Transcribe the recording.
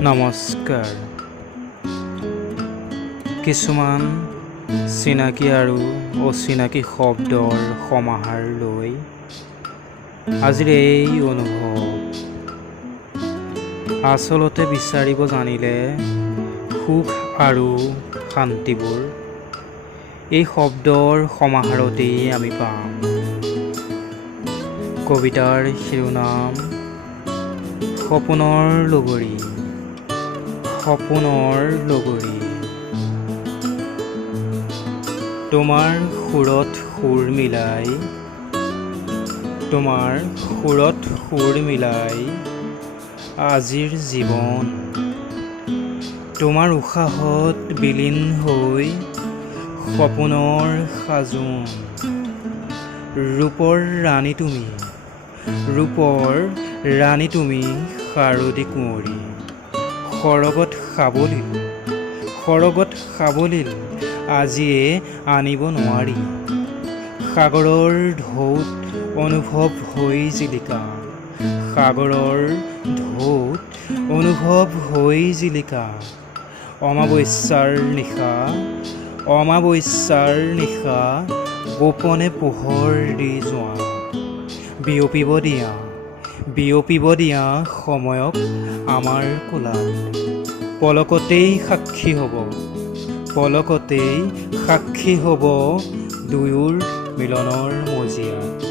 নমস্কাৰ। কিছুমান চিনাকি আৰু অচিনাকি শব্দৰ সমাহাৰ লৈ আজিৰ এই অনুভৱ। আচলতে বিচাৰিব জানিলে সুখ আৰু শান্তিবোৰ এই শব্দৰ সমাহাৰতেই আমি পাম। কবিতাৰ শিৰোনাম সপোনৰ লগৰী। সপোনৰ লগৰী। তোমাৰ সুৰত সুৰ মিলাই, তোমাৰ সুৰত সুৰ মিলাই আজিৰ জীৱন, তোমাৰ উশাহত বিলীন হৈ সপোনৰ সাজোন। ৰূপৰ ৰাণী তুমি, ৰূপৰ ৰাণী তুমি শাৰদী কুঁৱৰী। সৰগত সাৱলিল, সৰগত সাৱলিল আজিয়ে আনিব নোৱাৰি। সাগৰৰ ঢৌত অনুভৱ হৈ জিলিকা, সাগৰৰ ঢৌত অনুভৱ হৈ জিলিকা। অমাৱস্যাৰ নিশা, অমাৱস্যাৰ নিশা গোপনে পোহৰ দি যোৱা। বিয়পিব দিয়া, বিয়পিব দিয়া সময়ক আমাৰ কোলাত। পলকতেই সাক্ষী হ'ব, পলকতেই সাক্ষী হ'ব দুয়োৰ মিলনৰ মজিয়াত।